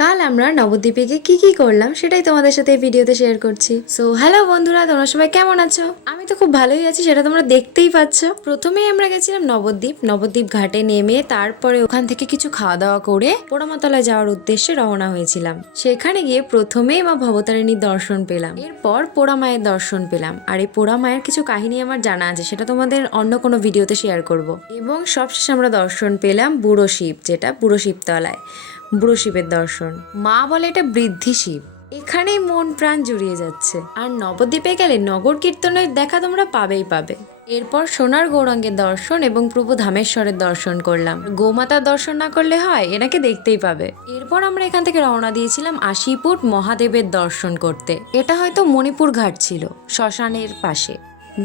কাল আমরা নবদ্বীপে গিয়ে কি করলাম সেটাই তোমাদের সাথে এই ভিডিওতে শেয়ার করছি। সো হ্যালো বন্ধুরা, তোমরা সবাই কেমন আছো? আমি তো খুব ভালোই আছি, সেটা তোমরা দেখতেই পাচ্ছ। প্রথমেই আমরা গেছিলাম নবদ্বীপ ঘাটে নেমে তারপরে ওখান থেকে কিছু খাওয়া দাওয়া করে পোড়ামাতলায় যাওয়ার উদ্দেশ্যে রওনা হয়েছিলাম। সেখানে গিয়ে প্রথমেই মা ভবতারিণীর দর্শন পেলাম, এরপর পোড়া মায়ের দর্শন পেলাম। আর এই পোড়া মায়ের কিছু কাহিনী আমার জানা আছে, সেটা তোমাদের অন্য কোনো ভিডিওতে শেয়ার করব। এবং সবশেষে আমরা দর্শন পেলাম বুড়ো শিব, যেটা বুড়ো শিবতলায় বুড়ো শিবের দর্শন। মা বলে এটা বৃদ্ধি শিব, এখানেই মন প্রাণ জুড়িয়ে যাচ্ছে। আর নবদ্বীপে গেলে নগর কীর্তনের দেখা তোমরা পাবে। এরপর সোনার গৌরাঙ্গের দর্শন এবং প্রভু ধামেশ্বরের দর্শন করলাম। গোমাতার দর্শন না করলে হয়, এনাকে দেখতেই পাবে। এরপর আমরা এখান থেকে রওনা দিয়েছিলাম আশিপুর মহাদেবের দর্শন করতে। এটা হয়তো মণিপুর ঘাট ছিল, শ্মশানের পাশে।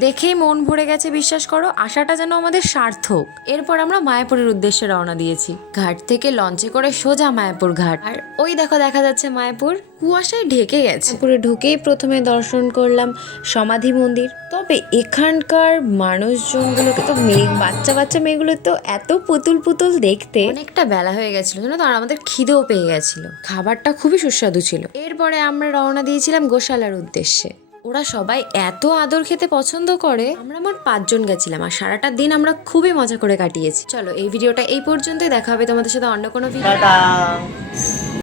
দেখেই মন ভরে গেছে, বিশ্বাস করো, আশাটা যেন আমাদের সার্থক। এরপর আমরা মায়াপুরের উদ্দেশ্যে রওনা দিয়েছি। ঘাট থেকে লঞ্চে করে সোজা মায়াপুর ঘাট। আর ওই দেখো দেখা যাচ্ছে মায়াপুর কুয়াশায় ঢেকে গেছে। পুরো ঢুকেই প্রথমে দর্শন করলাম সমাধি মন্দির। তবে এখানকার মানুষজনগুলোকে তো বাচ্চা মেয়েগুলো তো এত পুতুল দেখতে। অনেকটা বেলা হয়ে গেছিল জানো তো, আর আমাদের খিদেও পেয়ে গেছিল। খাবারটা খুবই সুস্বাদু ছিল। এরপরে আমরা রওনা দিয়েছিলাম গোশালার উদ্দেশ্যে। ওরা সবাই এত আদর খেতে পছন্দ করে। আমরা মোট 5 জন গেছিলাম, আর সারাটা দিন আমরা খুবই মজা করে কাটিয়েছি। চলো এই ভিডিওটা এই পর্যন্তই, দেখা হবে তোমাদের সাথে অন্য কোনো ভিডিও।